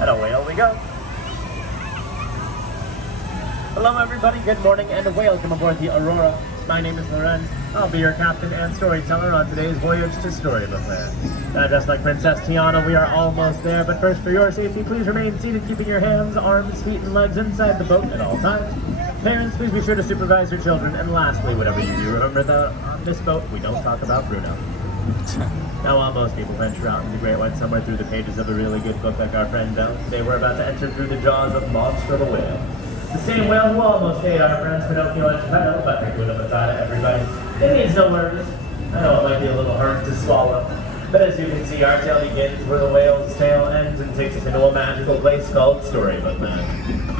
and away we go. Hello everybody, good morning and welcome aboard the Aurora. My name is Lorenz. I'll be your captain and storyteller on today's voyage to Storybook Land. Now just like Princess Tiana, we are almost there, but first for your safety, please remain seated, keeping your hands, arms, feet, and legs inside the boat at all times. Parents, please be sure to supervise your children, and lastly, whatever you do, remember that on this boat, we don't talk about Bruno. Now while most people venture out in the great white somewhere through the pages of a really good book like our friend does, today we're about to enter through the jaws of Monster the Whale. The same whale who almost ate our friends Pinocchio and Geppetto, but they're good up inside of everybody. It needs no worries. I know it might be a little hard to swallow, but as you can see, our tale begins where the whale's tail ends and takes us into a magical place called Storybook Land.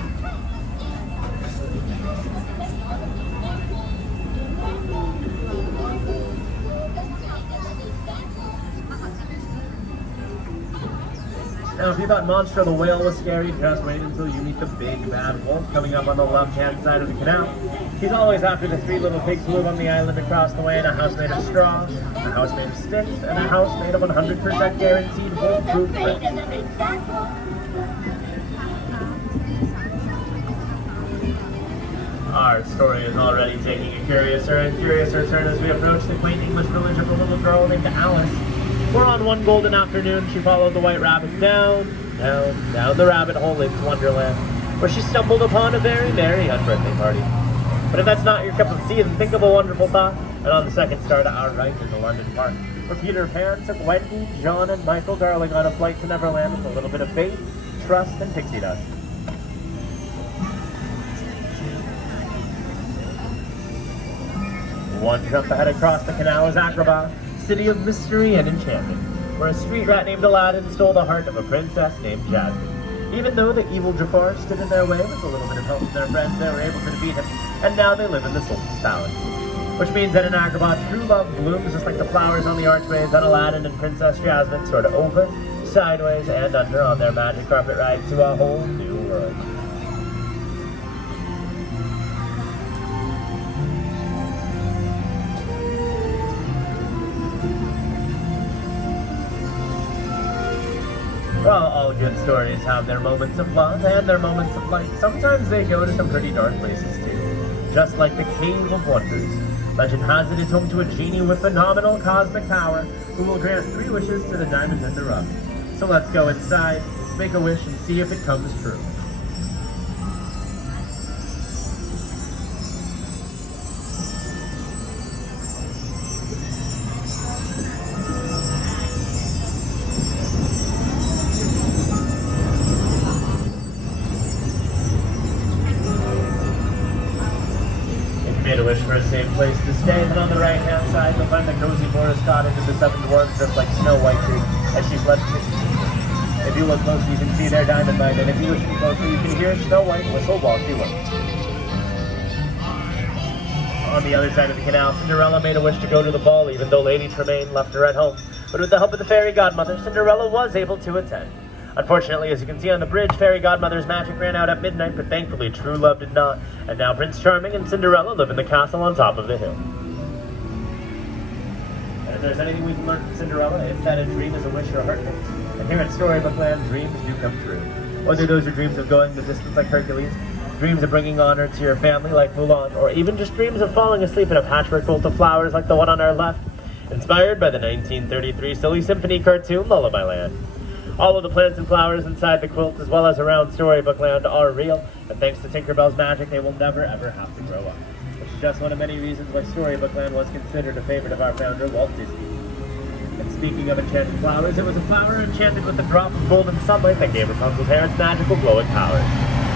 Now, if you thought Monster the Whale was scary, just wait until you meet the big bad wolf coming up on the left-hand side of the canal. He's always after the three little pigs who live on the island across the way in a house made of straw, a house made of sticks, and a house made of 100% guaranteed wolf-proof bricks. Our story is already taking a curiouser and curiouser turn as we approach the quaint English village of a little girl named Alice. Where on one golden afternoon she followed the white rabbit down the rabbit hole into Wonderland, where she stumbled upon a very merry unbirthday party. But if that's not your cup of tea, then think of a wonderful thought. And on the second star to our right is the London Park, where Peter Pan took Wendy, John, and Michael Darling on a flight to Neverland with a little bit of faith, trust, and pixie dust. One jump ahead across the canal is Agrabah, city of mystery and enchantment, where a street rat named Aladdin stole the heart of a princess named Jasmine. Even though the evil Jafar stood in their way with a little bit of help from their friends, they were able to defeat him, and now they live in the Sultan's palace. Which means that in Agrabah, true love blooms just like the flowers on the archways that Aladdin and Princess Jasmine sort of over, sideways, and under on their magic carpet ride to a whole new world. Well, all good stories have their moments of love and their moments of light. Sometimes they go to some pretty dark places too. Just like the Cave of Wonders. Legend has it it's home to a genie with phenomenal cosmic power who will grant 3 wishes to the diamond in the rough. So let's go inside, make a wish, and see if it comes true. Made a wish for a safe place to stay, and on the right-hand side you'll find the cozy forest cottage of the 7 dwarfs, just like Snow White did as she fled from the kingdom. If you look closely, you can see their diamond mine, and if you listen closely, you can hear Snow White whistle while she waits. On the other side of the canal, Cinderella made a wish to go to the ball, even though Lady Tremaine left her at home. But with the help of the fairy godmother, Cinderella was able to attend. Unfortunately, as you can see on the bridge, Fairy Godmother's magic ran out at midnight, but thankfully true love did not, and now Prince Charming and Cinderella live in the castle on top of the hill. And if there's anything we can learn from Cinderella, it's that a dream is a wish your heart makes. And here at Storybook Land, dreams do come true. Whether those are dreams of going the distance like Hercules, dreams of bringing honor to your family like Mulan, or even just dreams of falling asleep in a patchwork quilt of flowers like the one on our left, inspired by the 1933 Silly Symphony cartoon Lullaby Land. All of the plants and flowers inside the quilt, as well as around Storybook Land, are real, and thanks to Tinkerbell's magic, they will never ever have to grow up. Which is just one of many reasons why Storybook Land was considered a favorite of our founder, Walt Disney. And speaking of enchanted flowers, it was a flower enchanted with a drop of golden sunlight that gave Rapunzel's hair its magical glowing powers.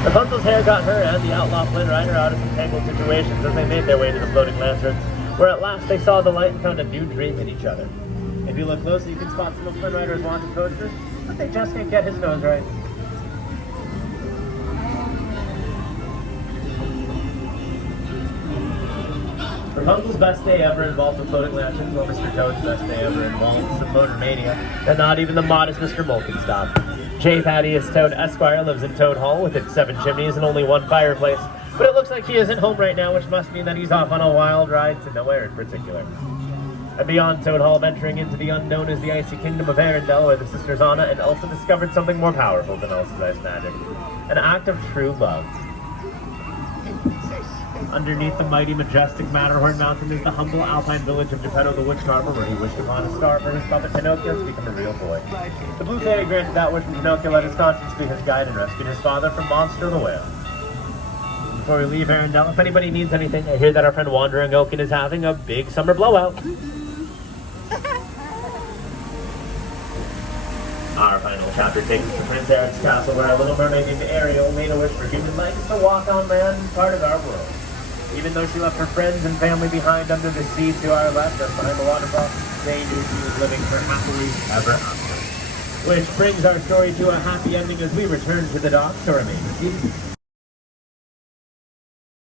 Rapunzel's hair got her and the outlaw Flynn Rider out of some tangled situations as they made their way to the floating lanterns, where at last they saw the light and found a new dream in each other. If you look closely, you can spot some of Flynn Rider's wanted posters, but they just can't get his nose right. Rapunzel's best day ever involved the floating lanterns, while Mr. Toad's best day ever involves the motor mania, and not even the modest Mr. Mulkenstop. J. Thaddeus Toad Esquire lives in Toad Hall with its 7 chimneys and only 1 fireplace, but it looks like he isn't home right now, which must mean that he's off on a wild ride to nowhere in particular. And beyond Toad Hall, venturing into the unknown is the icy kingdom of Arendelle, where the sisters Anna and Elsa discovered something more powerful than Elsa's ice magic. An act of true love. Underneath the mighty, majestic Matterhorn Mountain is the humble alpine village of Geppetto the Woodcarver, where he wished upon a star for his puppet Pinocchio to become a real boy. The Blue Fairy granted that wish, and Pinocchio let his conscience be his guide and rescued his father from Monster the Whale. Before we leave Arendelle, if anybody needs anything, I hear that our friend Wandering Oaken is having a big summer blowout. Our final chapter takes us to Prince Eric's castle, where a little mermaid named Ariel made a wish for human life to walk on land, part of our world. Even though she left her friends and family behind under the sea to our left, just behind the waterfall, they knew she was living for happily ever after. Which brings our story to a happy ending as we return to the docks to remain seated.